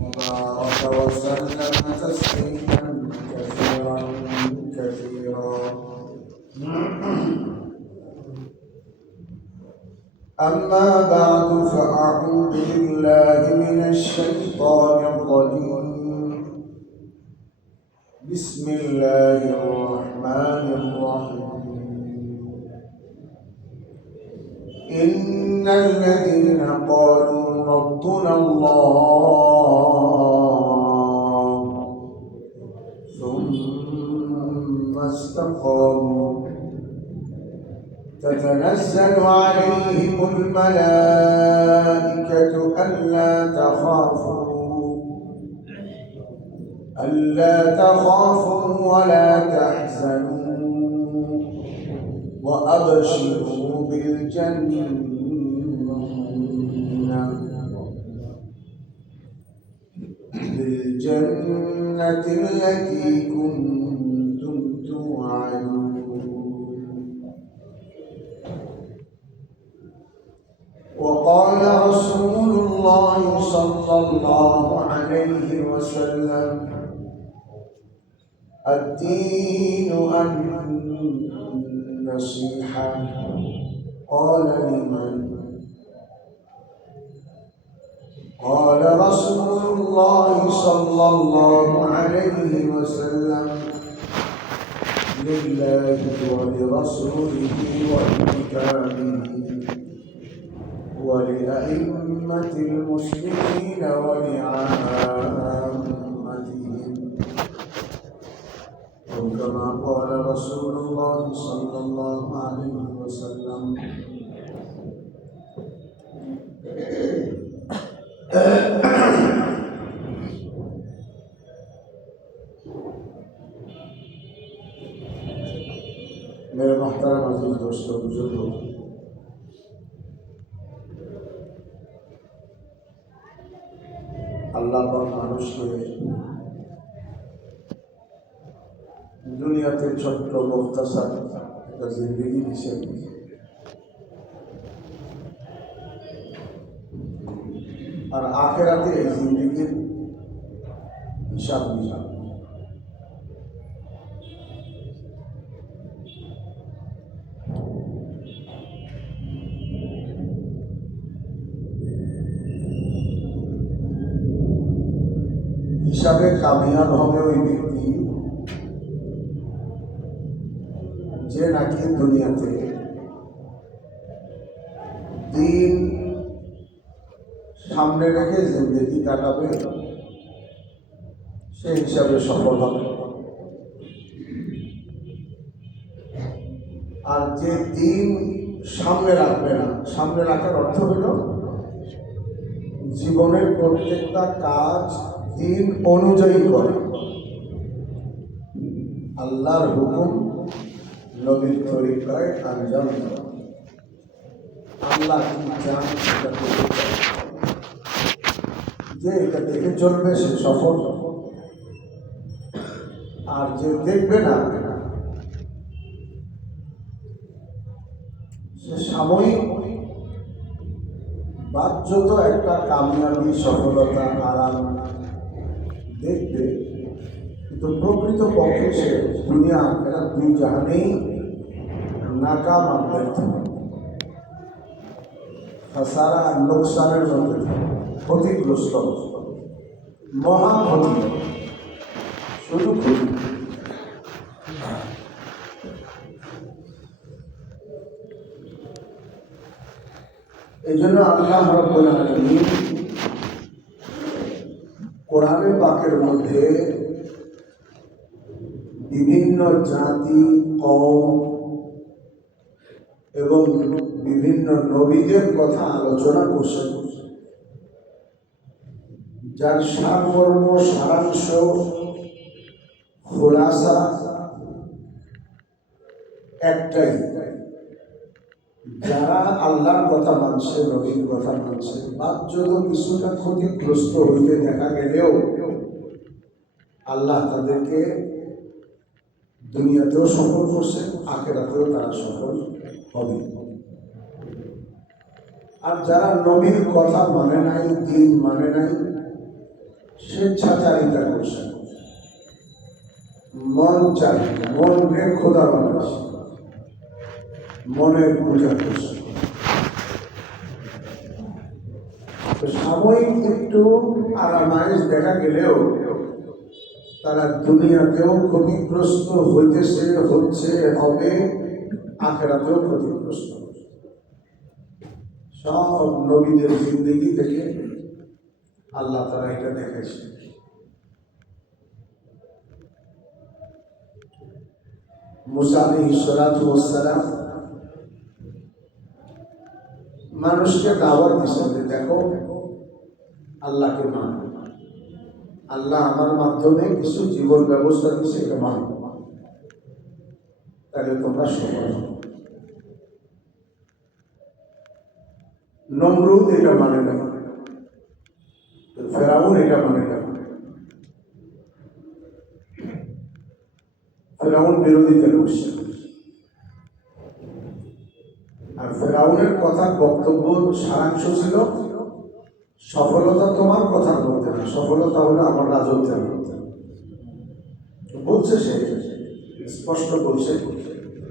وبارك وسلم تسليما كثيرا كثيرا. أما بعد فأعوذ بالله من الشيطان الرجيم. بسم الله الرحمن الرحيم. إن الذين قالوا ربنا الله ثم استقاموا تتنزل عليهم الملائكة ألا تخافوا ولا تحزنوا وأبشروا بالجنة التي كنتم توعدون. وقال رسول الله صلى الله عليه وسلم: الدين النصيحة. قال: لمن؟ قال رسول الله صلى الله عليه وسلم: لله ولرسوله ولكتابه ولأئمة المسلمين ولعامتهم. وكما قال رسول الله صلى الله عليه وسلم: मेरे मोहतरम अजीज दोस्तों, बुजुर्गों, আল্লাহ পাক মানুষকে দুনিয়াতে ছোট্ট মুখতাসার একটা জিন্দগি দিয়েছেন। আর আখিরাতে এই জিন্দগির হিসাব নিকাশ। হিসাবে কামিয়াব হবে ওই ব্যক্তি যে নাকি দুনিয়াতে দিন সামনে রেখে জিন্দেগি কাটাবে, সে হিসাবে সফল হবে। আর যে দিন সামনে রাখবে না, সামনে রাখার অর্থ হল জীবনের প্রত্যেকটা কাজ দিন অনুযায়ী করে, আল্লাহর হুকুম নবীর তরিকায় আঞ্জাম দেওয়া। আল্লাহ কি চান সেটা করতে চায়, যে এটা দেখে চলবে সে সফল। আর যে দেখবে না সে সাময়িক বাহ্যত একটা কামিয়াবি, সফলতা, আরাম দেখবে, কিন্তু প্রকৃত পক্ষে সে দুনিয়া এরা দুই জাহানেই নাকাম, ব্যর্থ, খাসারা আর লোকসানের মধ্যে ক্ষতিগ্রস্ত, মহা ক্ষতি, শুধু ক্ষতি। এই জন্য আল্লাহ রাব্বুল আলামিন কোরআনে পাকের মধ্যে বিভিন্ন জাতি, কওম এবং বিভিন্ন নবীদের কথা আলোচনা করছেন, যার সারমর্ম, সারাংশ, খোলাসা একটাই: যারা আল্লাহর কথা মানছে, নবীর কথা মানছে, বাহ্যত কিছুটা ক্ষতিগ্রস্ত হইতে দেখা গেলেও আল্লাহ তাদেরকে দুনিয়াতেও সফল করছেন, আখিরাতেও তারা সফল হবে। আর যারা নবীর কথা মানে নাই, দিন মানে নাই, স্বেচ্ছাচারিতা করছে, মন চাই, মনকে খোদা বানাচ্ছে, মনের পূজা করছে। সাময়িক একটু আরামাইশ দেখা গেলেও তারা দুনিয়াতেও ক্ষতিগ্রস্ত হইতেছে, হচ্ছে, হবে, আখেরাতেও ক্ষতিগ্রস্ত। সব নবীদের জিন্দগি থেকে আল্লাহ তারা এটা দেখাইছে। মুসা আলাইহিস সালাতু ওয়াস সালাম মানুষকে দাওয়াত দিয়েছেন যে দেখো, আল্লাহকে মানো, আল্লাহ আমার মাধ্যমে কিছু জীবন ব্যবস্থা দিচ্ছে, এটা মানো, তাহলে তোমরা সফল হবে। নমরুদ এটা মানে না, ফেরাউন এটা মানে না, ফেরাউন বিরোধিতা করছে। আর ফেরাউনের কথা বক্তব্য সারাংশ ছিল, সফলতা তোমার কথার মধ্যে না, সফলতা হলো আমার রাজত্বের মধ্যে। বলছে সে, স্পষ্ট বলছে,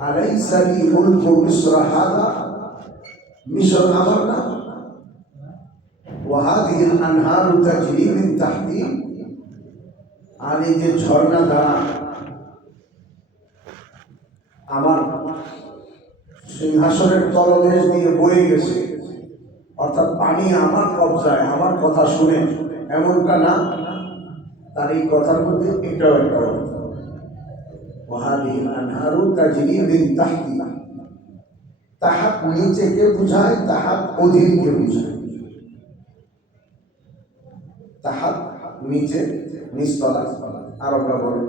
আলাইসা লি মুলকু মিসর হাযা, মিশর আমার না, ওয়া হাযিহিল আনহারু তাজরি মিন তাহতি, আর এই যে ঝর্ণা দ্বারা আমার সিংহাসনের তলদেশ দিয়ে বয়ে গেছে, অর্থাৎ পানি আমার কবজায়, আমার কথা শুনে, এমনটা না। তার এই কথার মধ্যে এটাও একটা অর্থ, ওয়াহাদিহিল আনহারু তাজরি মিন তাহতি, তাহাত নিচেকে বুঝায়, তাহাত অধীনকে বুঝায়। তাহাত নিচে, নিচতলা, আরবরা বলে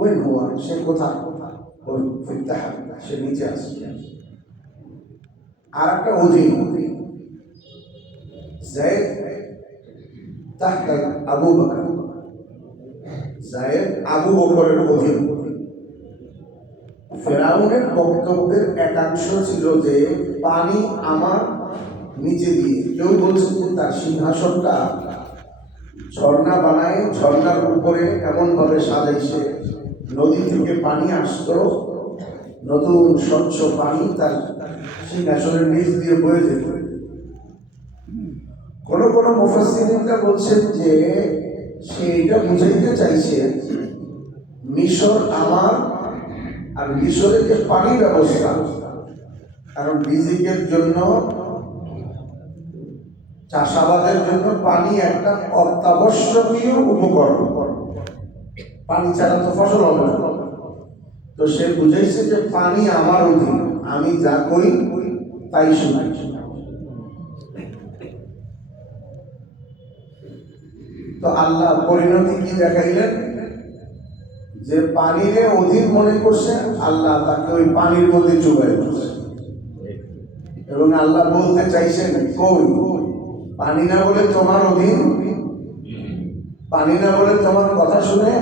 ওই হুয়া, সে কোথায়, সে নিচে আছে। আর একটা অধীন, যায়েদ তাহতা আবু বকর, যায়েদ আবু বকরের অধীন। ফেরাউনের বক্তব্যের একাংশ ছিল যে পানি আমার নিচে দিয়ে, কেউ বলছে যে তার সিংহাসনটা ঝর্ণা বানায়, ঝর্ণার উপরে এমনভাবে সাজাইছে, নদী থেকে পানি আসতো, নতুন স্বচ্ছ পানি তার সিংহাসনের নিচ দিয়ে বয়ে যেত। কোন কোন মুফাসসিরিনরা বলছেন যে সে এটা বুঝাইতে চাইছে মিশর আমার, আর মিশরের যে পানি ব্যবস্থা, কারণ রিজিকের জন্য, চাষাবাদের জন্য পানি একটা অত্যাবশ্যকীয় উপকরণ, পানি ছাড়া তো ফসল হবে না। তো সে বুঝাইছে যে পানি আমার অধীন, আমি যা করি তাই শুনাই। তো আল্লাহ পরিণতি কি দেখাইলেন, যে পানিরে অধীন মনে করছে, আল্লাহ তাকে ওই পানির মধ্যে চুবাই দিচ্ছে। এবং আল্লাহ বলতে চাইছেন, কই পানি না বলে তোমার অধীন, পানি না বলে তোমার কথা শুনে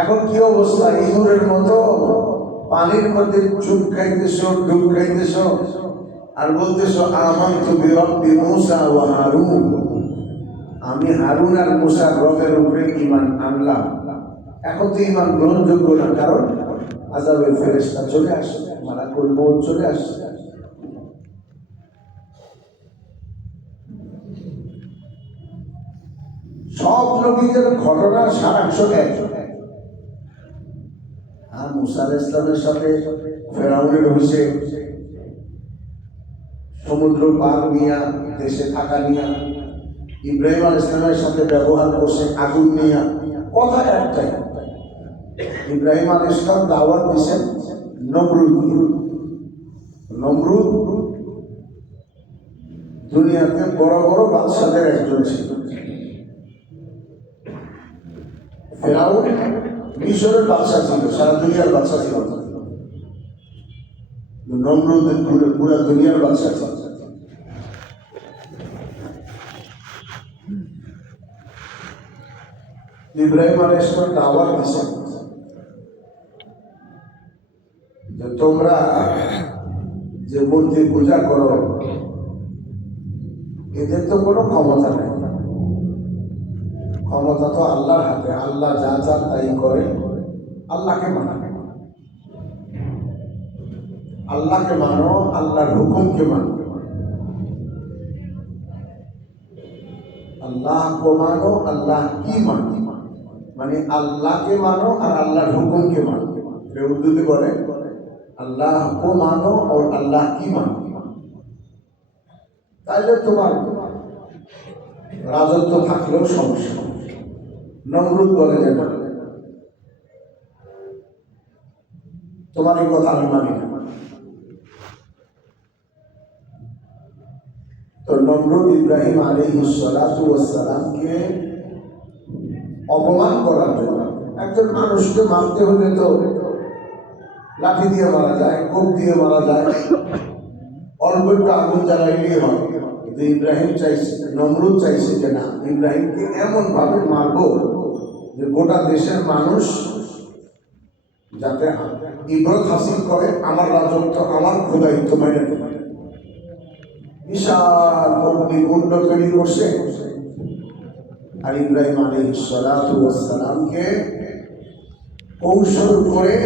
এখন কি অবস্থা, ইঁদুরের মতো পানির মধ্যে চুপ খাইতেছ, ডুব খাইতেছ, আর বলতেছ আমানতু বিরব্বি মূসা ওয়া হারুন, আমি হারুন আর মূসার রবের উপরে ঈমান আনলাম। এখন তো ঈমান গ্রহণযোগ্য না, কারণ আযাবের ফেরেশতা চলে আসে, মালাকুল মউত চলে আসে। সব নবীদের ঘটনার সারাংশ এক। আর মূসা আলাইহিস সালামের সাথে ফেরাউনের হইছে, সমুদ্র পার নিয়া, দেশে থাকা নিয়া। ইব্রাহিম আলাইহিস সালামের সাথে ব্যবহার করছে আগুন নিয়া, কথা একটাই। ইব্রাহিম আলাইহিস সালাম দাওয়াত দিয়েছেন নমরুদ। নমরুদ দুনিয়াতে বড় বড় বাদশাদের একজন ছিল। ফেরাউন মিশরের বাদশা ছিল, সারা দুনিয়ার বাদশা ছিল। নমরুদ পুরা দুনিয়ার বাদশা ছিল। ইব্রাহিম আলাইহিস সালাম দাওয়াত দিয়েছেন যে তোমরা যে মূর্তি পূজা করো, এদের তো কোনো ক্ষমতা নেই। ক্ষমতা তো আল্লাহর হাতে। আল্লাহ যা চান তাই করে। আল্লাহকে মানো, আল্লাহকে মানো, আল্লাহর হুকুমকে মানো। আল্লাহকে মানো, আল্লাহ কি মানো, মানে আল্লাহকে মানো আর আল্লাহর হুকুমকে মানো। উর্দুতে বলে আল্লাহ কো মানো আর আল্লাহ কি মানো। তাইলে তোমার রাজত্ব থাকলেও সমস্যা। নমরুদ বলে যে না, তোমার এই কথা আমি মানি না। তো নমরুদ ইব্রাহিম আলাইহিস সালাতু ওয়াস সালামকে অপমান করার জন্য, একজন মানুষকে মারতে হলে তো লাঠি দিয়ে মারা যায়, কোপ দিয়ে মারা যায়, অল্প একটু আগুন জ্বালাইলেই হয়। কিন্তু ইব্রাহিম চাইছে, নমরুদ চাইছে যে না, ইব্রাহিমকে এমন ভাবে মারবো যে গোটা দেশের মানুষ যাতে ইবরত হাসিল করে, আমার রাজত্ব, আমার খোদায়িত্ব মেনে নেবে। বিশাল অগ্নিকুণ্ড তৈরি করছে আর ইব্রাহিম আলাইহিস সালাতু ওয়াস সালামকে কৌশল করে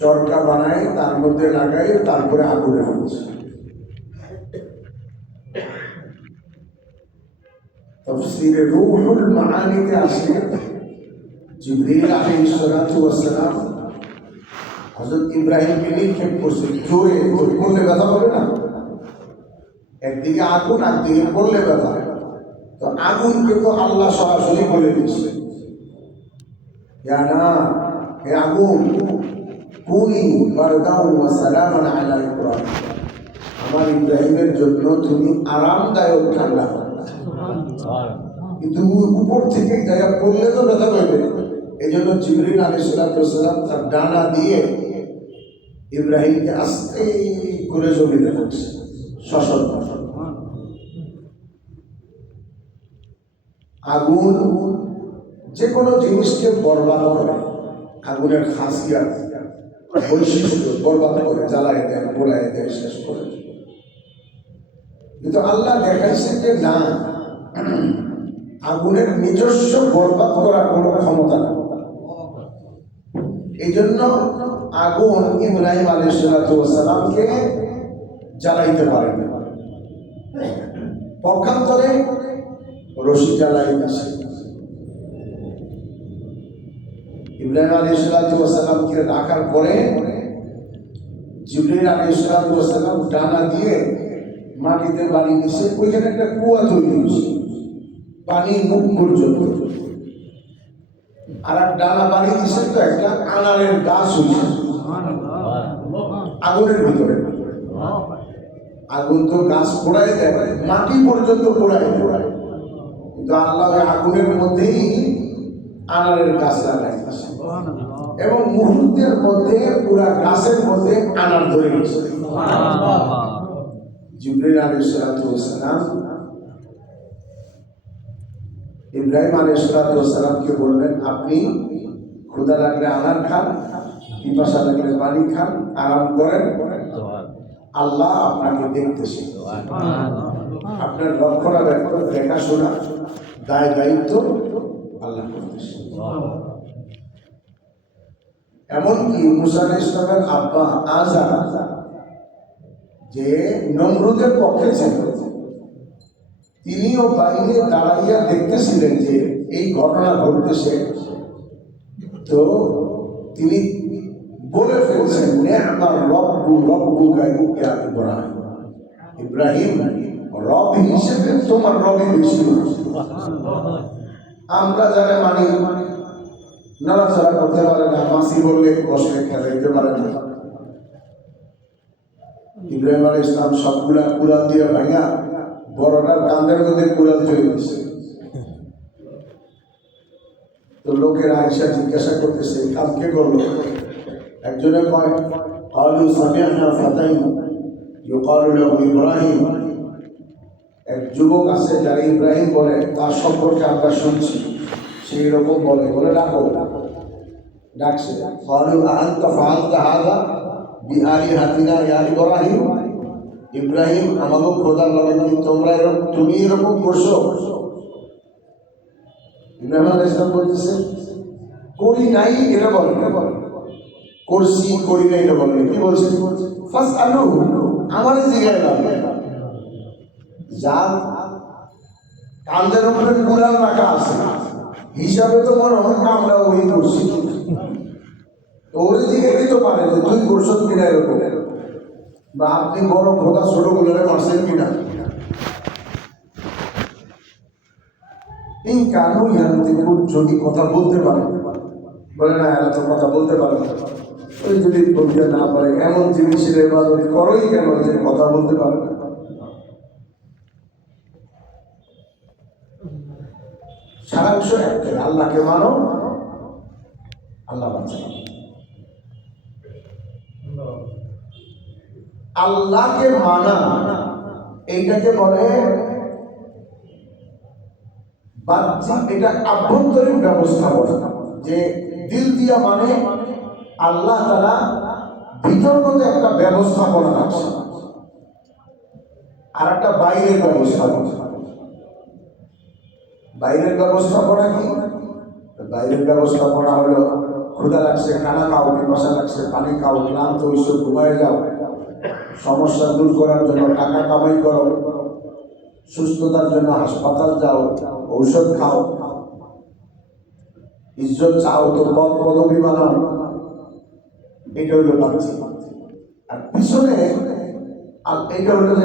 চরকা বানায়, তার মধ্যে লাগাই, তারপরে আগুনে ফেলছে। তাফসীরে রূহুল মাআনিতে আসে জিবরীল আলাইহিস সালাতু ওয়াস সালাম হযরত ইব্রাহিমকে নিক্ষেপ করছে জোরে। পড়লে ব্যথা হবে না? একদিকে আগুন, একদিকে পড়লে ব্যথা। তো আগুনকে তো আল্লাহ সরাসরি বলে দিচ্ছে, ইয়া নার, হে আগুন, কুনি বারদাও ওয়া সালামান আলা ইব্রাহিম, আমার ইব্রাহিমের জন্য তুমি আরামদায়ক ঠান্ডা। কিন্তু উপর থেকে গায়ে পড়লে তো ব্যথা পাবে। এই জন্য জিবরিল আলাইহিস সালাম তার ডানা দিয়ে ইব্রাহিমকে আস্তে করে জমিনে রাখছে, সশব্দ। আগুন যে কোনো জিনিসকে বরবাদ করে। আগুনের খাসিয়াত, বৈশিষ্ট্য, বরবাদ করে, জ্বালায় দেয়, পোড়ায় দেয়, শেষ করে। কিন্তু আল্লাহ দেখাইছে যে না, আগুনের নিজস্ব বরবাদ করার কোনো ক্ষমতা না। এই জন্য আগুন ইব্রাহিম আলাইহিস সালামকে জ্বালাইতে পারে না। পক্ষান্তরে রশি জ্বালাই দিছে। ইব্রাহিম আলাইহিস সালামকে রাখার পরে জিবরিল আলাইহিস সালাম ডানা দিয়ে মাটিতে বাড়ি দিছে। ওইখানে একটা কুয়া তৈরি হয়েছে, পানি মুখ পর্যন্ত। আর এক ডানা বাড়ি দিছে তো একটা আনারের গাছ হয়েছে আগুনের ভিতরে। আগুন তো গাছ পোড়ায় দেয়, মাটি পর্যন্ত পোড়ায়। কিন্তু আল্লাহ আগুনের মধ্যেই আনারের গাছ লাগাইছে এবং মুহূর্তের মধ্যে পুরা গাছের মধ্যে আনার ধরে গেছে। জিবরিল আলাইহিস সালাম ইব্রাহিম আলাইহিস সালামকে বললেন, আপনি ক্ষুধা লাগলে আনার খান, পিপাসা লাগলে পানি খান, আরাম করেন, আল্লাহ আপনাকে দেখতেছে। আপনার রক্ষণাবেক্ষণ, দেখাশোনা, দায় দায়িত্ব আল্লাহ করতেছে। এমনকি মুসা আলাইহিস সালামের আব্বা আজার, যে নমরুদের পক্ষে ছিল, তিনিও বাইরে দাঁড়াইয়া দেখতেছিলেন যে এই ঘটনা ঘটতেছে। তো তিনি বলে ফেলছেন, নি'মার রব্বু রব্বুকা ইয়া ইব্রাহিম, ইব্রাহিম, রব হিসেবে তোমার রবই বেশি। আমরা যারা মানি নাড়াচাড়া করতে পারে না, মাসি বললে বসে খেলাইতে পারে না। ইব্রাহিম আলাইহিস সালাম সবগুলা কুড়াল দিয়ে ভাঙা বড়টার কান্দের মধ্যে কুড়াল চলে দিচ্ছে। তো লোকের আয়েশা জিজ্ঞাসা করতেছে, কাজ কে করলো? একজনে কয়, ক্বালু সামি'না ফাতান ইউকালু লাহু ইব্রাহিম। এক যুবক আছে যারা ইব্রাহিম বলে, তার সম্পর্কে আমরা শুনছি, সেই রকম বলে, বলে ডাকো। ডাকছে, ক্বালু আনতা ফাআলতা হাযা, বিআলি হাতিনা ইয়া ইব্রাহিম, ইব্রাহিম আমাকে খোদার লগে কি তুমি এরকম করছো? ইব্রাহিম আলাইহিস সালাম বলতেছে করি নাই, এটা বলে করছি করি নাই এটা বলে কি বলছে? ফার্স্ট আলু আমার জিগায় না যা কান্দের উপরে কুড়াল রাখা আছে হিসাবে তো মনে হয় আমরা ওই করছি, ওর জিজ্ঞেসই তো পারে যে তুই করছো কিনা এরকম, বা আপনি বড় খোদা ছোট গুলোরে মারছেন কিনা। এই কারণ যদি কথা বলতে পারে, বলে না এরা তো কথা বলতে পারে, ওই যদি বলতে না পারে এমন জিনিসের ইবাদত করোই কেন যে কথা বলতে পারে? সারাংশ একটাই, আল্লাহকে মানো, আল্লাহ বাঁচায়। আল্লাহকে মানা এইটাকে বলে বাহ্যিক, এটা আভ্যন্তরীণ ব্যবস্থাপনা, যে দিল দিয়া মানে আল্লাহ তারা ভিতরগত একটা ব্যবস্থাপনা আছে, আর একটা বাইরের ব্যবস্থাপনা। বাইরের ব্যবস্থাপনা কি? বাইরের ব্যবস্থাপনা হলো ক্ষুধা লাগছে খানা খাও, পিপাসা লাগছে পানি খাও, ক্লান্ত হইছো ঘুমায় যাও, সমস্যা দূর করার জন্য টাকা কামাই করো, সুস্থতার জন্য হাসপাতাল যাও, ঔষধ খাও, ইজ্জত চাও তো পদ পদবি বানাও, এটা হইল বাচ্চা। আর পিছনে এটা হইল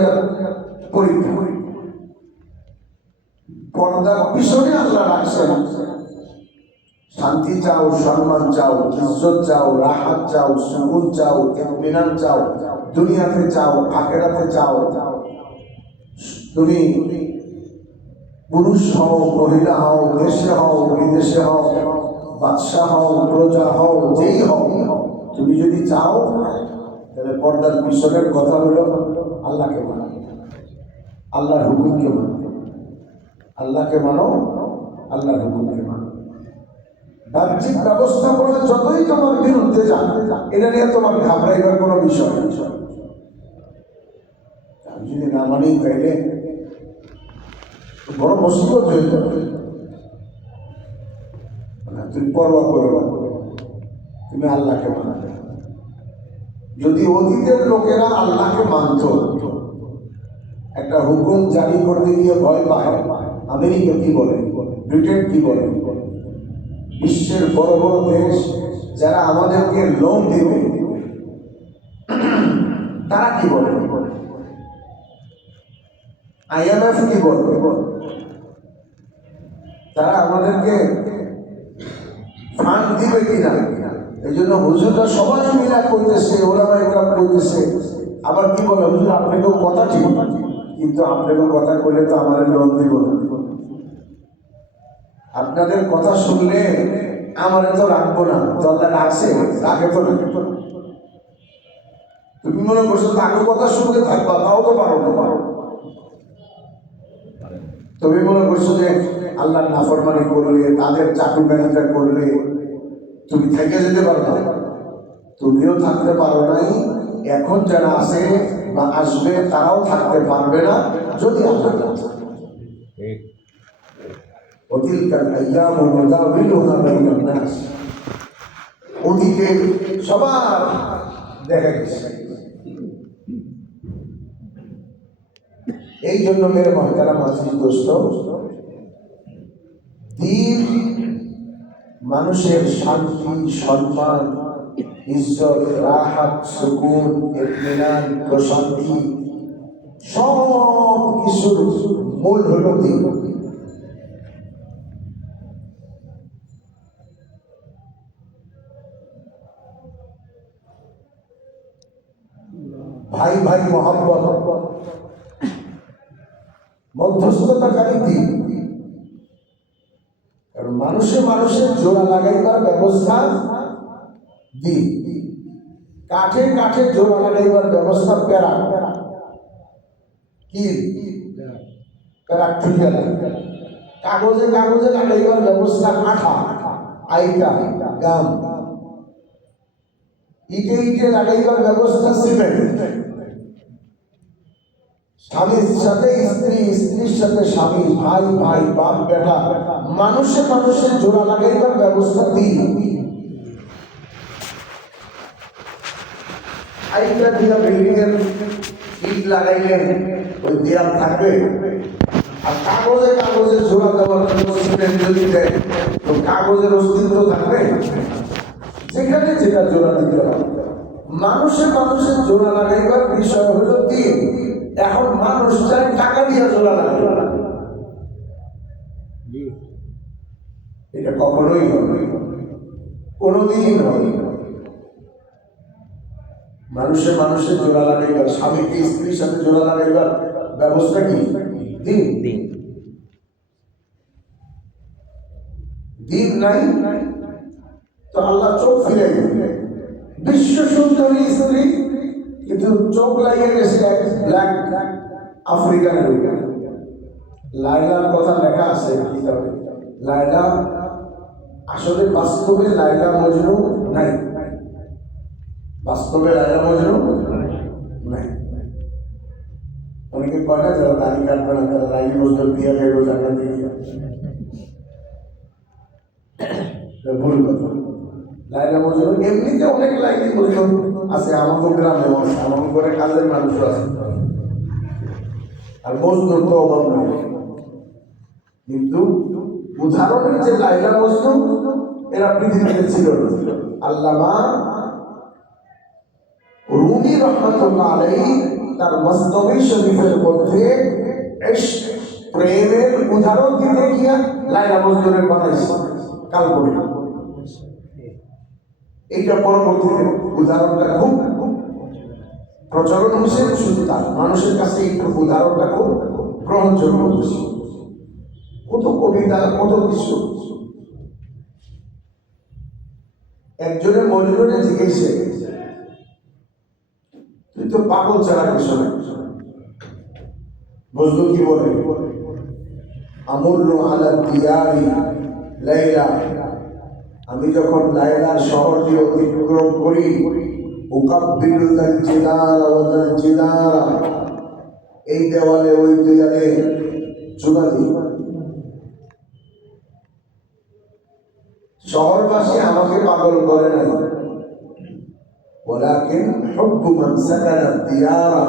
পরীক্ষা, পর্দার পিছনে আল্লাহ রাখছেন শান্তি চাও, সম্মান চাও, ইজ্জত চাও, রাহাত চাও, সুকুন চাও, ইতমিনান চাও, দুনিয়াতে চাও, আখিরাতে চাও, তুমি পুরুষ হও, মহিলা হও, দেশে হও, বিদেশে হও, বাদশাহ হও, প্রজা হও, যেই হও, তুমি যদি চাও তাহলে পর্দার পিছনের কথা হলো আল্লাহকে মানো, আল্লাহর হুকুমকে মানো, আল্লাহকে মানো, আল্লাহর হুকুমকে মানো। বাহ্যিক ব্যবস্থাপনা যতই তোমার বিরুদ্ধে যান, এটা নিয়ে তোমার ঘাবড়াইবার কোনো বিষয় নেই। আমি যদি না মানি তাইলে বড় মুসিবত হয়ে যাবে। তুমি পরোয়া করো না, তুমি আল্লাহকে মানাবে। যদি অতীতের লোকেরা আল্লাহকে মানত, একটা হুকুম জারি করতে গিয়ে ভয় পায়, আমেরিকা কি বলে, ব্রিটেন কি বলে, বিশ্বের বড় বড় দেশ যারা আমাদেরকে লোন দেবে তারা কি বলে, IMF কি বলবে, তারা আমাদেরকে ফান্ড দিবে কিনা, এই জন্য হুজুররা সবাই মিলা করতেছে, ওলামা ইকরাম করতেছে। আবার কি বলে, হুজুর আপনাকেও কথা ঠিক, কিন্তু আপনাকেও কথা কইলে তো আমাদের লোন দিব না, আপনাদের কথা শুনলে আমার তো রাখবো না, দরকার রাখছে রাখে তো না। তুমি মনে করছো তাকে কথা শুনতে থাকবা, তাও তো পারো না, পারো। তুমি মনে করছো যে আল্লাহর নাফরমানি করলে, তাদের চাকরিটা করলে তুমি থেকে যেতে পারবে, তুমিও থাকতে পারো নাই, এখন যারা আছে বা আসবে তারাও থাকতে পারবে না যদি আল্লাহ না চায়। অতীতে সবার দেখা গেছে। এই জন্য মেরে মহতারাম আজিজ দোস্ত, দিন মানুষের শান্তি, সম্মান, ইজ্জত, রাহাত, সুকুন, ইতমিনান, প্রশান্তি সব কিছুর মূল হল দিন। ভাই ভাই মহব্বত, মধ্যস্থতাকারী দিন। কারণ মানুষে মানুষের জোড়া লাগাইবার ব্যবস্থা দিন, কাঠে কাঠে জোড়া লাগাইবার ব্যবস্থা প্যারা কি কাগজে কাগজে লাগাইবার ব্যবস্থা কাঠা, আইকা, গাম। ইটে ইটে লাগাইবার ব্যবস্থা সিমেন্ট, স্বামীর সাথে স্ত্রী, স্ত্রীর সাথে স্বামী, ভাই ভাই, বাপ বেটা, মানুষে মানুষের জোড়া লাগাইবার ব্যবস্থা দিন। আইটা দিয়া বিল্ডিং এর ইট লাগাইলেন, ওই দেয়াল থাকবে। আর কাগজে কাগজে জোড়া দেওয়ার জন্য সিমেন্ট যদি দেয়, তো কাগজের অস্তিত্ব থাকবে? যেখানে যেটা জোড়া দিতে হবে। মানুষে মানুষের জোড়া লাগাইবার বিষয় হলো দিন। এখন মানুষ চায় টাকা দিয়ে জোড়া লাগাইবে, এটা কখনোই হবে, কোনোদিন হবে। মানুষে মানুষের জোড়া লাগাইবার, স্বামীকে স্ত্রীর সাথে জোড়া লাগাইবার ব্যবস্থা কি? দিন। দিন নাই তো আল্লাহ চোখ ফিরে গেলে বিশ্ব সুন্দরী স্ত্রী, কিন্তু চোখ লাগিয়ে গেছে এক ব্ল্যাক আফ্রিকান। লায়লার কথা লেখা আছে কিতাবে। লায়লা আসলে বাস্তবে লায়লা মজনু নাই, বাস্তবে লায়লা মজনু নাই। অনেকে কয় না যারা দাড়ি কাটবে না তারা লাইলি মজনু দিয়ে গেল জান্নাতে গিয়ে, ভুল কথা। লাইলা মজনু এমনিতে অনেক লাইলি মজনু আছে, আমাদের গ্রামে আছে, আমাদের ঘরে কাজের মানুষ আছে, আর মজনুর তো অভাব নেই। কিন্তু উদাহরণের যে লাইলা মজনু এরা পৃথিবীতে ছিল না। আল্লামা রুমি রহমাতুল্লাহ আলাইহি তার মসনবী শরীফের মধ্যে ইশক প্রেমের উদাহরণ দিতে গিয়া লাইলা মজনুরের বানাইছে কাল্পনিক। এইটা পরবর্তীতে উদাহরণটা খুব প্রচলন হয়েছে, শুধু তার মানুষের কাছে এই উদাহরণটা খুব গ্রহণযোগ্য হয়েছে। কত কবিতা, কত কিছু। একজনের মজনুরে জিজ্ঞেসে, তুই তো পাগল ছাড়া কিছু না। মজনু কি বলে? আমুল্লু আলা দিয়ারি লাইলা, আমি যখন লাইলার শহরটি অতিক্রম করি, উকাব্বিলু যাল জিদার ওয়া যাল জিদার, এই দেওয়ালে ওই দেওয়ালে চুমা দিই। শহরবাসী আমাকে পাগল করে নাই, ওয়ালাকিন হুব্বু মান সাকানা দিয়ারা,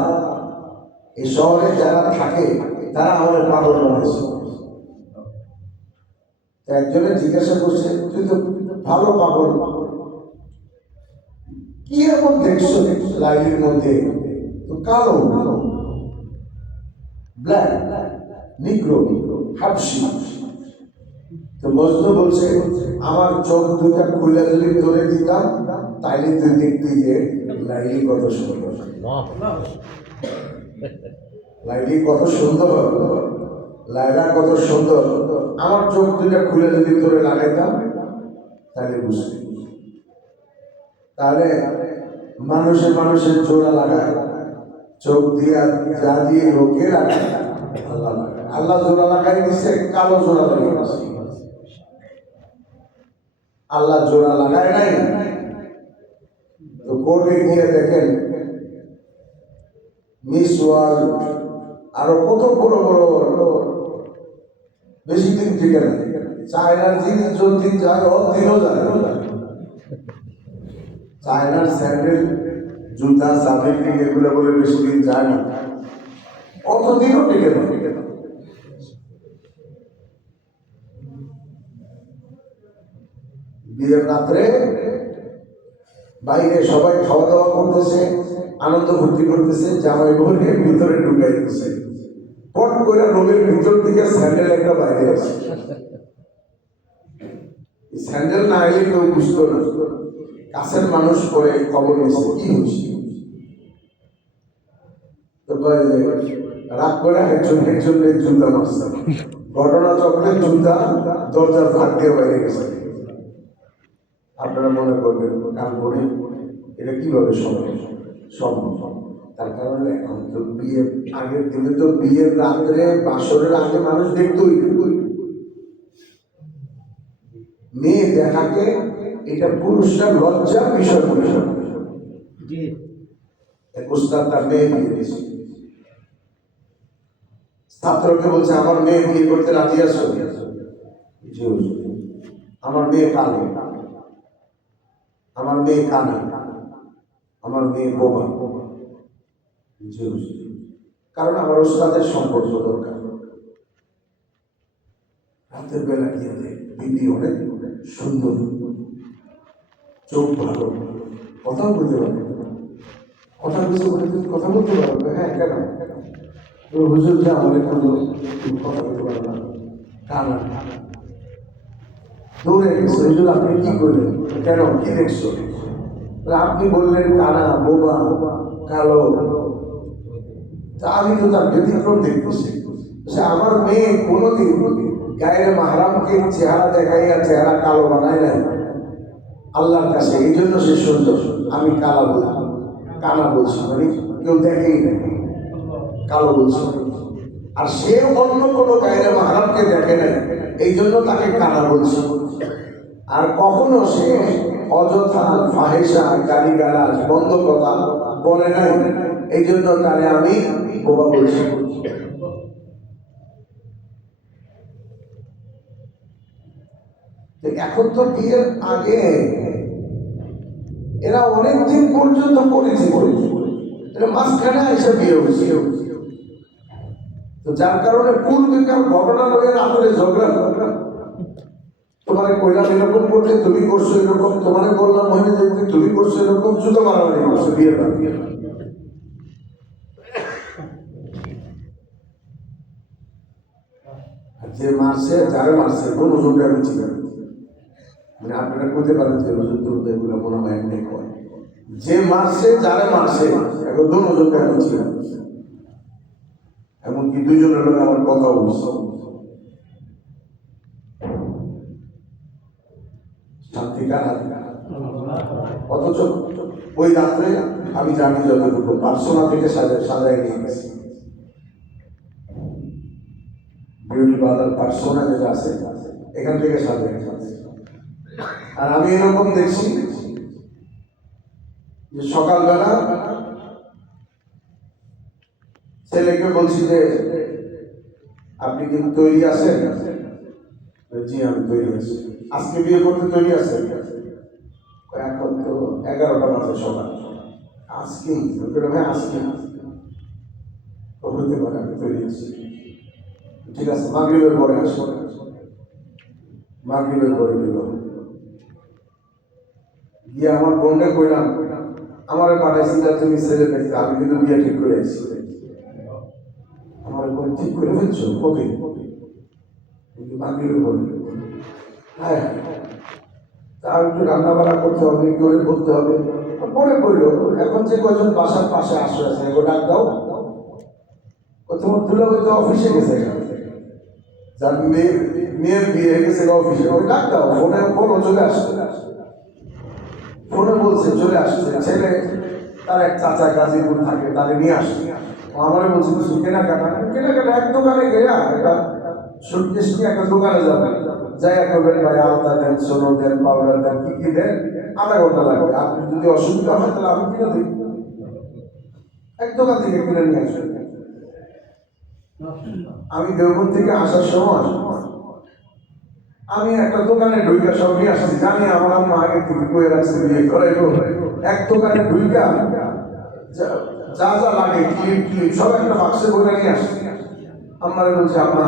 এই শহরে যারা থাকে তারা আমাদের পাগল বানাইছে। একজনে জিজ্ঞাসা করছে, তুই তো ভালো পাগল, কি এমন দেখছো লাইলির মধ্যে? তো কালো, ব্ল্যাক, নিগ্রো, হাবশি। তো মজনু বলছে, আমার চোখ দুটা খুলে যদি ধরে দিতাম তাইলে তুই দেখতি যে লাইলি কত সুন্দর, লাইলি কত সুন্দর, লাইলা কত সুন্দর। আমার চোখ দুটা খুলে যদি ধরে লাগাইতাম তাহলে বুঝতে। তাহলে মানুষের মানুষের জোড়া লাগায়, চোখ দিয়া যা দিয়ে লোকে লাগায়, আল্লাহ লাগায়। আল্লাহ জোড়া লাগাই দিছে, কালো জোড়া লাগিয়ে দিছে। আল্লাহ জোড়া লাগায় নাই। তো কোর্টে গিয়ে দেখেন মিস ওয়ার্ল্ড আরো কত বড় বড়, বেশি দিন থেকে না। চায়নার জিনিস যদি যায় দিনও যায়, চায়নার স্যান্ডেল, জুতা, সাবেক এগুলো বলে বেশি দিন যায় না, অতদিনও টিকে না। বিয়ের রাত্রে বাইরে সবাই খাওয়া দাওয়া করতেছে, আনন্দ ফুর্তি করতেছে, জামাই বোনকে ভিতরে ঢুকাই দিচ্ছে। পট করে রোগের ভিতর থেকে স্যান্ডেল একটা বাইরে আসে। স্যান্ডেল না এলে কেউ বুঝতো না। কাছের মানুষ পরে খবর নিচ্ছে কি হচ্ছে। রাগ করে একজন জুতা মারছে, ঘটনা চক্রে জুতা দরজার ফাঁক দিয়ে বাইরে গেছে। আপনারা মনে করবেন কারণ এটা কিভাবে সম্ভব? তার কারণে এখন তো বিয়ের আগের দিনে তো বিয়ের রাত্রে বাসরের আগে মানুষ দেখতই, মেয়ে দেখাকে এটা পুরুষরা লজ্জার বিষয় মনে করে। এক উস্তাদ তার মেয়ে বিয়ে দিয়েছে। ছাত্রকে বলছে, আমার মেয়ে বিয়ে করতে রাজি আছো? জি হুজুর। আমার মেয়ে কালো, আমার মেয়ে কানা, আমার মেয়ে বোবা। জি হুজুর। কারণ আমার উস্তাদের সম্পর্ক দরকার। রাতের বেলা গিয়ে বিবি অনেক সুন্দর, চোখ ভালো, কথাও বলতে পারবে, কথা বুঝতে পারবে, তুমি কথা বলতে পারবে? হ্যাঁ, কেন? হুজুর যে আমার একটু কথা বলতে পারবে না, কানা, দৌড়ে গেছে। হুজুর আপনি কি করলেন? কেন, কি দেখছো? আপনি বললেন কানা, বোবা, কালো। আমি তো তার ব্যতিক্রম দেখতেছি। সে আমার মেয়ে কোনোদিন গায়ের মাহরামকে চেহারা দেখাইয়া চেহারা কালো বানায় নাই আল্লাহর কাছে, এই জন্য সে সুন্দর। আমি কানা বলছি, মানে কেউ দেখেই নাই, কালো বলছি। আর সে অন্য কোনো গায়ের মাহরামকে দেখে নাই, এই জন্য তাকে কানা বলছি। আর কখনো সে অযথা ফাহেসা, গালিগালাজ, বন্ধ কথা বলে নাই, এই জন্য তারে আমি বোবা বলছি। এখন তো বিয়ের আগে এরা অনেকদিন পর্যন্ত পরিচয় করেছে, মাঝখানে এসে বিয়ে হয়েছে। তো যার কারণে পূর্বেকার ঘটনা বলে রাত্রে ঝগড়া, তোমার কইলাম এরকম করতে, তুমি করছো এরকম, তোমার বললাম মনে দেখতে, তুমি করছো এরকম, জুতো মারামারি করছো বিয়ের আগে। যে মারছে, যারা মারছে, কোন ওজনটা আমি ছিল, মানে আপনারা করতে পারেন যে ওজন তো এগুলো মনে হয় এমনি হয়। যে মারছে, যারা মারছে, এখন কোন ওজনটা আমি ছিল, এমনকি দুজনের লোক আমার কথা বলছে। অথচ ওই রাত্রে আমি জানি যতটুকু পার্সোনা থেকে সাজাই নিয়ে গেছি, বিউটি পার্লার পার্সোনা যেটা আছে এখান থেকে সাজাই গেছে। আর আমি এরকম দেখছি যে সকালবেলা ছেলেকে বলছি যে আপনি কি তৈরি আছেন? জি আমি তৈরি আছি। আজকে বিয়ে করতে তৈরি আছেন? এখন তো 11টা বাজে সকাল, আজকেই? ভাই আজকে হতে পারে, আমি তৈরি আছি। ঠিক আছে, মাগরিবের পরে আসো, মাগরিবের পরে বিবাহ। গিয়ে আমার বোনকে কইলাম, আমার পাঠাইছি না তুমি ছেলে দেখতে, আমি কিন্তু বিয়ে ঠিক করে আসছি। আমার বোন ঠিক করে ফেলছো? কবে? মাগরিবের পরে। হ্যাঁ, তার একটু রান্না বান্না করতে হবে, করে বলতে হবে, পরে করলো। এখন যে কজন বাসার পাশে আসে আছে এগো ডাক দাও, তোমার তুলে হয়তো অফিসে গেছে, যার মেয়ের বিয়ে গেছে অফিসে, ওই ডাক দাও, ফোনে বলো চলে আসছে, ফোনে বলছে চলে আসছে। ছেলে তার এক চাচা গাজীপুর থাকে, তারে নিয়ে আসছে। আমারে বলছে কিছু কেনাকাটা এক দোকানে গেয়া একটা সুটকেস নিয়ে একটা দোকানে যাবে, যাই করবেন ভাই আলতা দেন, সোনো দেন, পাউডার দেন, কি কি দেন, আধা ঘন্টা লাগবে। আপনি যদি অসুবিধা হয় তাহলে আমি কিনে দিই, এক দোকান থেকে কিনে নিয়ে আসবেন। আমি দেওবন্দ থেকে আসার সময় আমি একটা দোকানে ঢুইকা সব নিয়ে আসছি, জানি আমার আম্মা আগে থেকে কয়ে রাখছে বিয়ে করাইবো। এক দোকানে ঢুইকা যা যা লাগে ক্লিপ সব একটা বাক্সে বলে নিয়ে আসছি। আমারে বলছে, আম্মা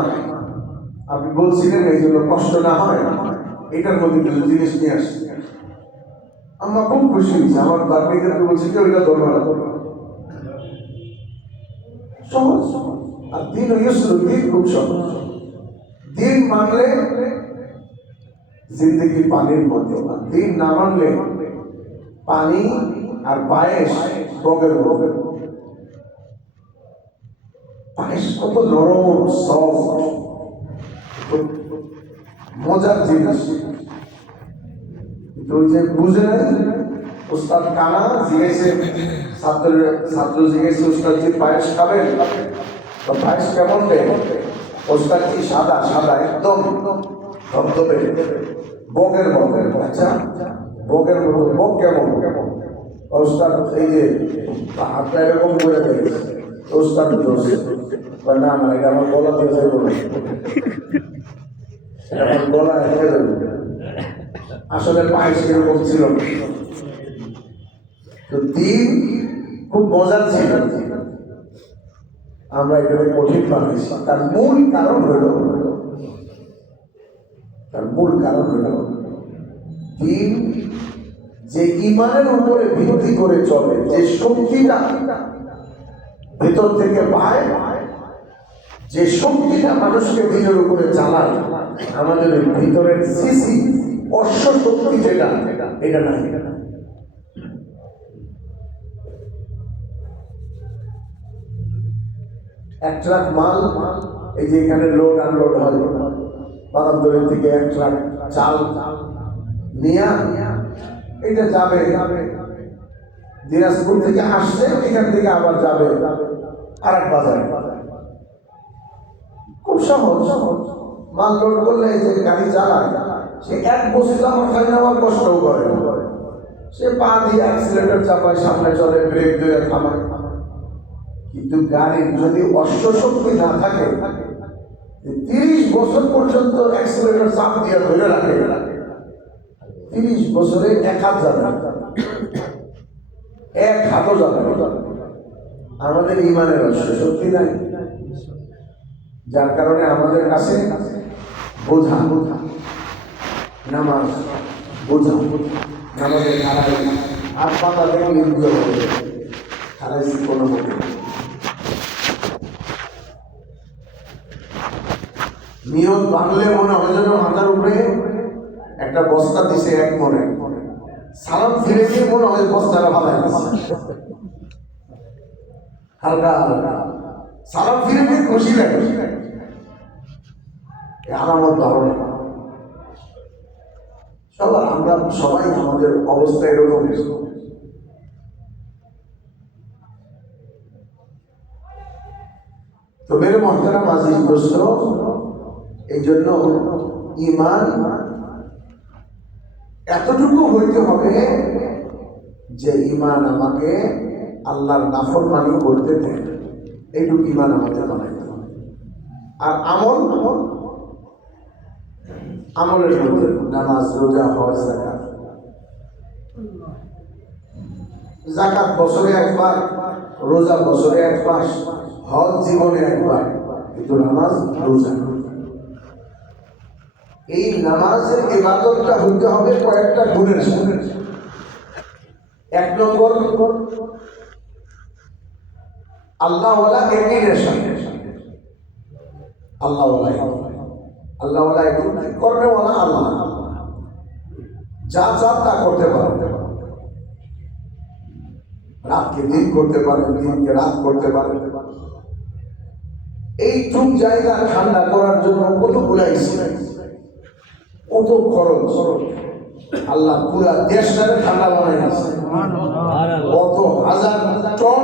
আপনি বলছিলেন এই জন্য কষ্ট না হয়, এটার মধ্যে কিছু জিনিস নিয়ে আসছি। আম্মা খুব খুশি হয়েছে। আমার বাচ্চাদেরকে বলছি কি ওইটা ধরবা না, সহজ। আর দিন দিন খুব সহজ। দিন মানলে জিন্দগি পানির মতো, আর দিন না মানলে পানি আর পায়েস বগের বগের। পায়েস কত নরম, সফট, মজার জিনিস। ওই যে বুঝে উস্তাদ কানা জিজ্ঞেসে, ছাত্র জিজ্ঞেসে উস্তাদ যে পায়েস খাবেন, তো পায়েস কেমন দেয়? উস্তাদ কি সাদা সাদা একদম ধবধবে, বগের বগের। আচ্ছা বগের মতো, বগ কেমন? ওস্তাদ এই যে হাতটা এরকম করে দেখেছে, ওস্তাদ ধরছে, না না এটা আমার গলা দিয়ে যাবো না, আমার গলা একে যাবে। আসলে পায়ে সেরকম ছিল না। তো দিন খুব মজার ছিল, আমরা এখানে কঠিন বানাইছি। তার মূল কারণ হলো দিন যে ইমানের উপরে ভিত্তি করে চলে, যে শক্তিটা ভেতর থেকে পায়, যে শক্তিটা মানুষকে দিনের উপরে চালায়, আমাদের ভিতরের সিসি অশ্ব শক্তি যেটা, এটা নাই। এক ট্রাক মাল, এই যে এখানে লোড আনলোড হয়, বারান্দরের থেকে এক ট্রাক চাল নিয়ে এটা যাবে দিনাজপুর থেকে, আসছে এখান থেকে আবার যাবে আর এক বাজারে। খুব সহজ মাল লোড করলে যে গাড়ি চালায়, সে এক বসে যাওয়ার খালি আমার কষ্টও করে, সে পা দিয়ে অ্যাক্সিলেটর চাপায়, সামনে চলে, ব্রেক দিয়ে থামায়। কিন্তু গাড়ির যদি অশ্ব শক্তি না থাকে, 30 বছর পর্যন্ত অ্যাক্সিলেটর চাপ দিয়ে ধরে রাখে, 30 বছরে 1 হাত যাবে, 1 হাতও যাবে। আমাদের ইমানের অশ্ব শক্তি নাই, যার কারণে আমাদের কাছে বোঝা নামাজ, বোঝা নামাজের হারাই, হাত পাতা দেখে লিপ্ত হবে, হারাইছি কোনো মতে। নিয়ত ভাঙলে মনে হয় যেন মাথার উপরে একটা বস্তা দিছে, এক মনে সালাম ফিরে গিয়ে মনে হয় বস্তাটা ভালাই হালকা হালকা সালাম ফিরে গিয়ে খুশি লাগে, আলামত ধারণা। সবার আমরা সবাই আমাদের অবস্থা এরকম। তো মেরে মহতারাম আজিজ দোস্ত, এই জন্য ইমান এতটুকু হইতে হবে যে ইমান আমাকে আল্লাহর নাফরমানি করতে দেয়, এইটুকু ইমান আমাদের বানাইতে হবে। আর আমলের মধ্যে নামাজ, রোজা, হজ, যাকাত। যাকাত বছরে একবার, রোজা বছরে এক মাস, হজ জীবনে একবার, কিন্তু নামাজ, রোজা, এই নামাজের ইবাদতটা হইতে হবে কয়েকটা গুণের সাথে। 1 নম্বর, আল্লাহওয়ালা একিনের সাথে। আল্লাহওয়ালা কর্মেওয়ালা আল্লাহ, যা চান তা করতে পারে, রাতকে দিন করতে পারে, দিনকে রাত করতে পারে। এইটুক জায়গা ঠান্ডা করার জন্য কত বুলাইছে, কত খরচ। আল্লাহ পুরা দেশটাকে ঠান্ডা বানাই দিচ্ছে, কত হাজার টন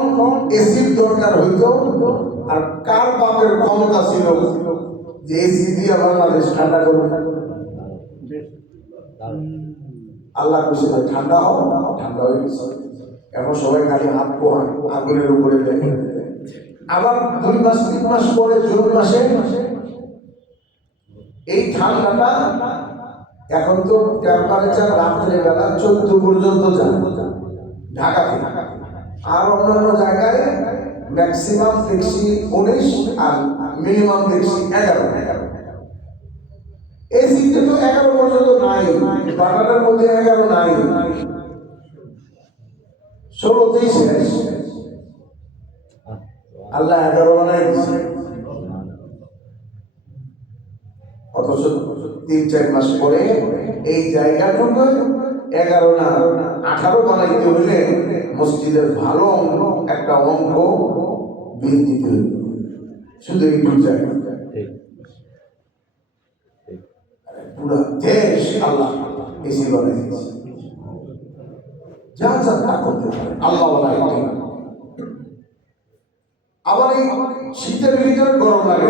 এসির দরকার হইতো। আর কার বাপের ক্ষমতা ছিল যে এসি দিয়ে বাংলাদেশ ঠান্ডা করবে? আল্লাহ খুশি হয় ঠান্ডা হোক, ঠান্ডা হয়ে গেছে। এখন সবাই খালি হাত পোহায়, আগুনের উপরে দেখে। আবার 2 মাস 3 মাস পরে জুন মাসে এই ঠান্ডাটা, এখন তো টেম্পারেচার রাত্রে বেলা 14 পর্যন্ত যায় ঢাকাতে, আর অন্যান্য জায়গায় ম্যাক্সিমাম দেখছি 19 আর মিনিমাম দেখছি 11। এসিতে তো 11 পর্যন্ত নাই, বাটার মধ্যে 11 নাই, 16তেই শেষ। আল্লাহ 11 বানাই দিচ্ছে, অথচ 3-4 মাস পরে এই জায়গাটুকু 11 না 18 বানাইতে হলে মসজিদের ভালো একটা অঙ্ক বিল দিতে হবে, শুধু এই জায়গা। পুরো দেশ আল্লাহ এসি বানাই দিচ্ছে, যা যা তা করতে পারে আল্লাহ। আবার এই শীতের ভিতরে গরম লাগে,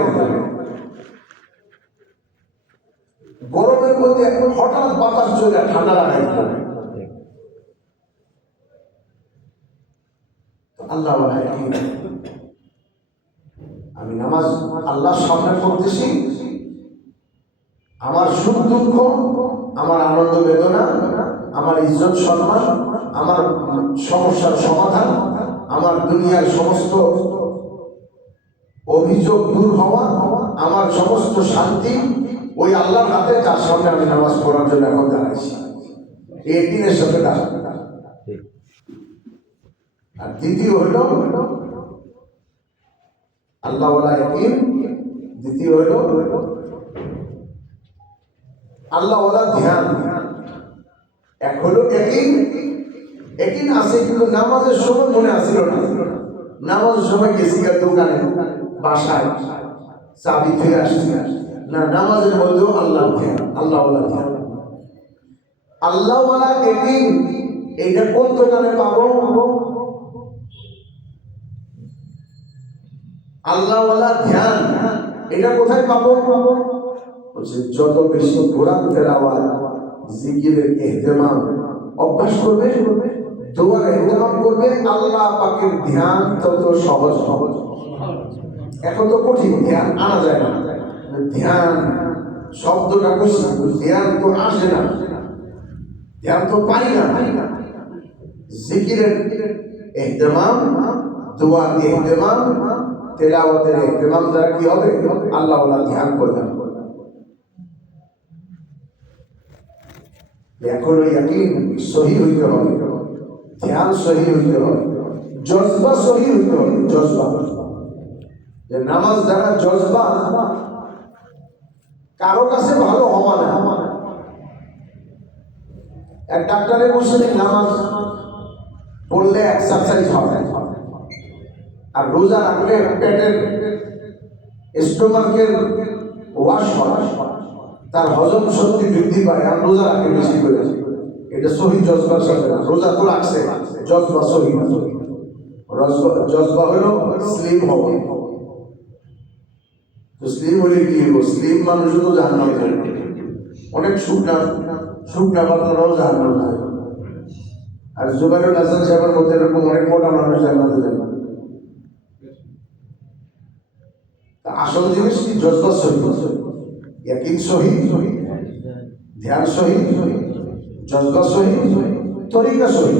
গরমের মধ্যে এখন হঠাৎ বাতাস চলে ঠান্ডা লাগাই, আল্লাহ আমি নামাজ আল্লাহর সামনে পড়তেছি, আমার সুখ দুঃখ, আমার আনন্দ বেদনা, আমার ইজ্জত সম্মান, আমার সমস্যার সমাধান, আমার দুনিয়ার সমস্ত অভিযোগ দূর হওয়া, আমার সমস্ত শান্তি ওই আল্লাহর হাতে, যার সামনে আমি নামাজ পড়ার জন্য এখন দাঁড়াইছি। এই দিনের সাথে দাঁড়াই। আর দ্বিতীয় হইল আল্লাহ ইয়াকিন, দ্বিতীয় হইল আল্লাহ ধ্যান। এক হলো ইয়াকিন আছে, কিন্তু নামাজের সময় মনে আসছিল না। নামাজের সময় গেছি দোকানে, বাসায় চাবি ফিরে আসছি না, নামাজের মধ্যেও আল্লাহ ধ্যান, আল্লাহ ধ্যান। আল্লাহ ইয়াকিন এটা কোন দোকানে পাবো? আল্লাহ ধ্যান এটা কোথায় পাবো? যত বেশি কোরআন তেলাওয়াত, জিকিরের ইহতিমাম অভ্যাস করবে, দোয়ার ইহতিমাম করবে, আল্লাহ পাকের ধ্যান তত সহজ হবে। এখন তো কঠিন, ধ্যান আনা যায় না। ধ্যান শব্দটা কঠিন, ধ্যান তো আসে না, ধ্যান তো পাই না। জিকিরের ইহতিমাম, দোয়ার ইহতিমাম, তেলাওয়াতের ইহতিমাম দ্বারা কি হবে? আল্লাহ ধ্যান করবেন। এখন ইয়াকিন সহি হইতে হবে, ধ্যান সহি হইতে হবে, জজবা সহি হইতে হবে। জজবা যে নামাজ দ্বারা জজবা কারো কাছে ভালো হওয়া না। এক ডাক্তারের বসে নামাজ পড়লে এক্সারসাইজ হবে, আর রোজা রাখলে পেটের স্টোমাকের ওয়াশ হয়, তার হজম শক্তি বৃদ্ধি পায়। আর রোজা রাখে বেশি করে, এটা সহি জজবার সাথে। রোজা তো রাখছে, জজবা সহি না। জজবা হলো স্লিম হবে। তো স্লিম হলে কি হবো? স্লিম মানুষ তো জাহান্নামে যাবে। অনেক শুকনা পাতলারাও জাহান্নামে যাবে। আর জুবাইরুল হাসান সাহেবের মধ্যে এরকম অনেক মোটা মানুষ জান্নাতে যাবে। আসল জিনিস কি? জজবা সহি, ইয়াকিন সহি, ধ্যান সহি, জজবা সহি, তরিকা সহি।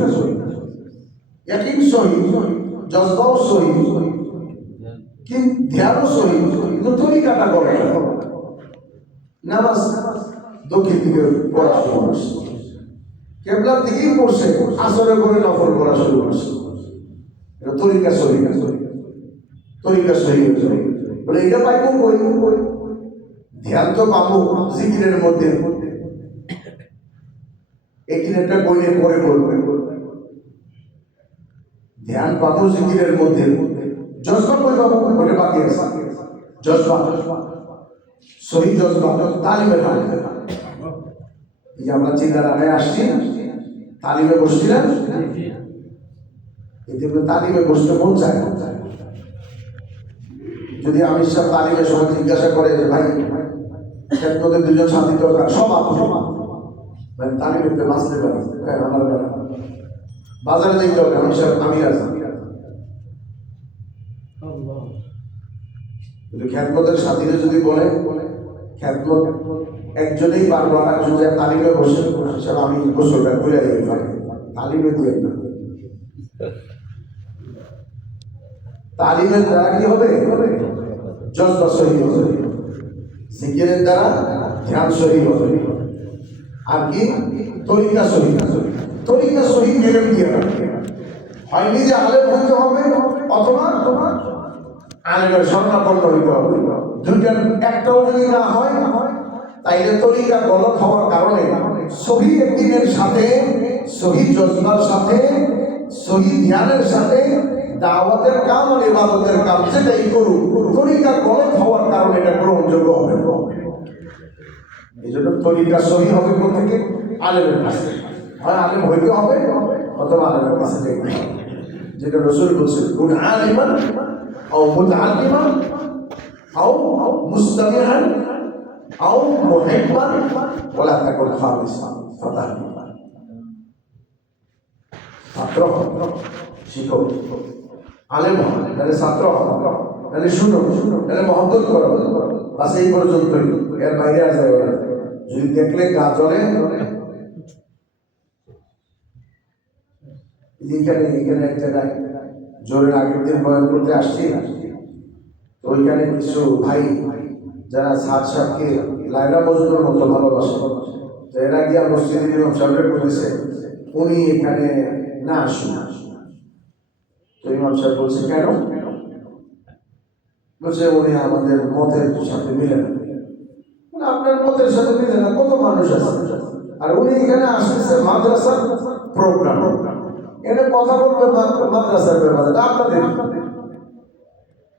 ইয়াকিন সহি, জজবাও সহি, কিন্তু ধ্যানও সহি, কিন্তু তরিকাটা করে। নামাজ দক্ষিণ দিকে পড়া শুরু করছে, কেবলার দিকেই পড়ছে, আসরে করে নফল পড়া শুরু করছে। তরিকা সহি, তরিকা সহি বলে এটা পাইব কই? ধ্যান তো পাবো জিকিরের মধ্যে, এখানেটা বইলে পরে বলবে। ধ্যান পাবো জিকিরের মধ্যে, জজবা কই পাবো? ওটা বাকি আছে। জজবা সহি, জজবা তালিমের হাতে। এই যে আমরা চিন্তাধারায় আসছি, তালিমে বসছি না, এতে তালিমে বসতে মন চায়। যদি আমি সব তালিমের সময় জিজ্ঞাসা করে যে ভাই তোদের দুজন সাথী দরকার, সব মানে তালিমে বাঁচতে পারি, আমার বাজারে যেতে হবে, আমি সব আমি আছি। কিন্তু খ্যাতমতের সাথীরা যদি বলে খ্যাতমত একজনেই পারবো, আর একজন যে তালিমে বসে সব আমি গোসলটা খুলে দিতে পারি, তালিমে দিয়ে না। তালিমের দ্বারা কি হবে? জজবা সহি হবে, জিকিরের দ্বারা ধ্যান সহি হবে। আর কি? তরিকা সহি। তরিকা সহি এলেম দিয়ে রাখবে, হয় নিজে আলেম হইতে হবে, অথবা আলেমের স্বর্ণাপন্ন হইতে হবে। দুইটার একটাও যদি না হয়, তাইলে তরিকা গলত হওয়ার কারণে সহি একদিনের সাথে, সহি জজবার সাথে, সহি ধ্যানের সাথে দাওয়াতের কাম আর ইবাদতের কাম যেটাই করুক, তরিকা গলত হওয়ার কারণে এটা গ্রহণযোগ্য হবে। এই জন্য তরিকা সহি হবে কোন থেকে? আলেমের কাছে। হয় আলেম হইতে হবে, অথবা আলেমের কাছে দেখতে হবে। যেটা রাসূল বলছেন, কুন আলিমান আও মুতাআল্লিমান আও মুস্তামিআন আও মুহিব্বান ওয়ালা তাকুন খামিসান ফাতাহলিমান। ছাত্র শিক্ষক আলেম হও, তাহলে ছাত্র হও, তাহলে শুনো, তাহলে মহব্বত করো, বাস এই পর্যন্তই, এর বাইরে আর যাবে না। যদি দেখলে গা জ্বলে, এখানে এক জায়গায় জোরের আগের দিন বয়ান করতে আসছি, তো ওইখানে কিছু ভাই যারা সাত সাতকে লাইলা মজনুর মতো ভালোবাসে, তো এরা গিয়া মসজিদে ইমাম সাহেবকে বলেছে উনি এখানে না আসুন। তো ইমাম সাহেব বলছে কেন? বলছে উনি আমাদের মতের সাথে মিলে না। আপনার মতের সাথে মিলে না, কত মানুষ আছে, আর উনি এখানে আসতেছে মাদ্রাসার প্রোগ্রাম, এটা কথা বলবে মাদ্রাসার ব্যাপারে, আপনাদের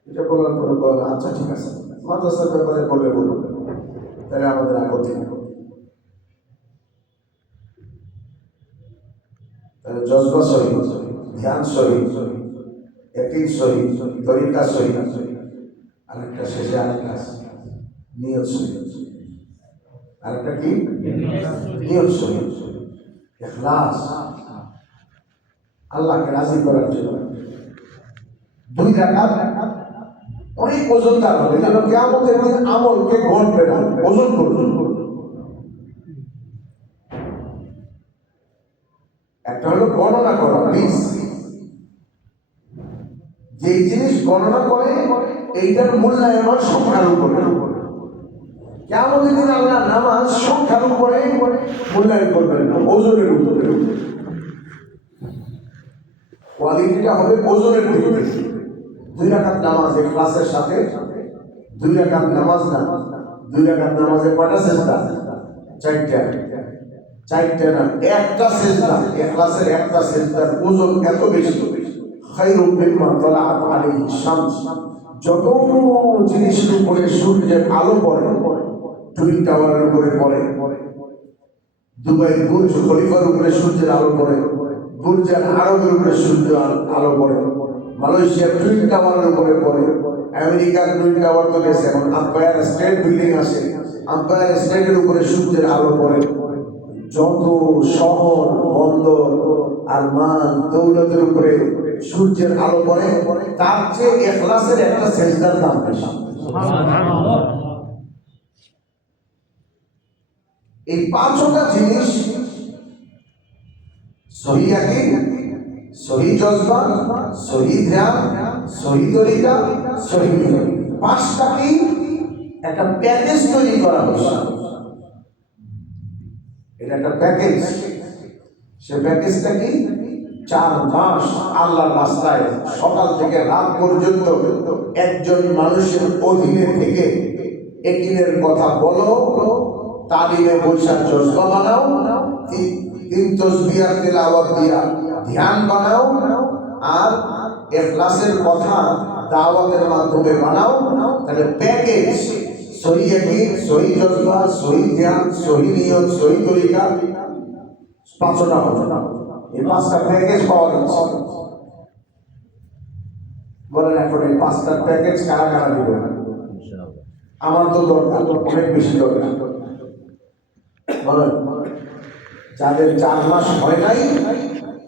এটা বলার পরে বলে আচ্ছা ঠিক আছে, মাদ্রাসার ব্যাপারে বলে বলুন, তাহলে আমাদের আপত্তি নেই। জজবা সহি, ধ্যান সহি, একই সহি, তরিকা সহি, আরেকটা শেষে আরেকটা নিয়ত সহি, আরেকটা কি নিয়ত সহি, ইখলাস, আল্লাহকে রাজি করার জন্য। 2 রাকাত অনেক ওজনদার হবে, যেন কিয়ামতের দিন আমলকে গণবে না, ওজন করুন। একটা হলো গণনা করা, প্লিজ, যে জিনিস গণনা করে এইটার মূল্যায়ন সংখ্যার উপরে। কিয়ামতের দিন আল্লাহ নামাজ সংখ্যার উপরে মূল্যায়ন করবেন না, ওজনের উপরে। কোয়ালিটিটা হবে ওজনের দিকে। 2 রাকাত নামাজ ইখলাসের সাথে, 2 রাকাত নামাজ না, 2 রাকাত নামাজে কয়টা সিজদা? 4টা না, একটা সিজদা, ইখলাসের একটা সিজদার ওজন এত বেশি, খায়রুম মিম্মা তালাআত আলাইহি শামস, যত জিনিসের উপরে সূর্যের আলো পড়ে, টুইন টাওয়ারের উপরে পড়ে, দুবাই বুর্জ খলিফার উপরে সূর্যের আলো পড়ে, বুর্জের আরবের উপরে সূর্য আলো পড়ে, মালয়েশিয়ার টুইন টাওয়ারের উপরে পড়ে, আমেরিকার টুইন টাওয়ার তো গেছে, এখন আম্পায়ার স্টেট বিল্ডিং আছে, আম্পায়ার স্টেটের উপরে সূর্যের আলো পড়ে, যত শহর বন্দর আর মান দৌলতের উপরে সূর্যের আলো পড়ে, তার চেয়ে ইখলাসের একটা সেজদার দাম বেশি। এই 5টা জিনিস, সহি আকীদ, সহি জজবা, সহি ধ্যান, সহি তরিকা, সহি নিয়ত, 5টাকে একটা প্যাকেজ তৈরি করা হয়েছে। এটা একটা প্যাকেজ। সে প্যাকেজটা কি? 4 মাস আল্লাহর রাস্তায় সকাল থেকে রাত পর্যন্ত একজন মানুষের অধীনে থেকে একিনের কথা বলো, তালিমে বৈশাখ জজবা বানাও, 3 তাসবিহ তেলাওয়াত দিয়া ধ্যান বানাও, আর ইখলাসের কথা দাওয়াতের মাধ্যমে বানাও। তাহলে প্যাকেজ সহি আকীদ, সহি জজবা, সহি ধ্যান, সহি নিয়ত, সহি তরিকা, 5টা হবে। এই 5টা প্যাকেজ পাওয়া যাচ্ছে। বলেন এখন এই 5টা প্যাকেজ কারা কারা দিবে? আমার তো দরকার, অনেক বেশি দরকার। বলেন, যাদের 4 মাস হয় নাই